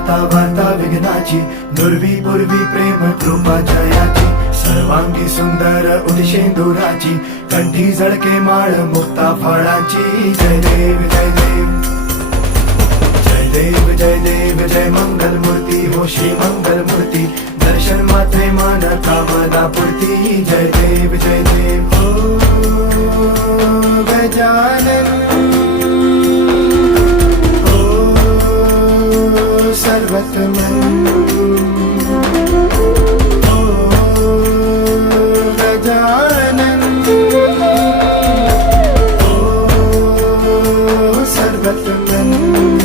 वार्ता वार्ता विघ्नाची, नुरवी पूर्वी प्रेम कृपा जयाची, सर्वांगी सुंदर उदिशेंदुराची, कंठी झळके माळ मुक्ता फळाची. जय देव जय देव जय देव जय देव जय मंगल मूर्ती हो श्री मंगल मूर्ती, दर्शन मात्रे मन कामना पूर्ती. जय देव जय देव हो गजानन हो सर्वतमन हो गजानन हो सर्वतमन.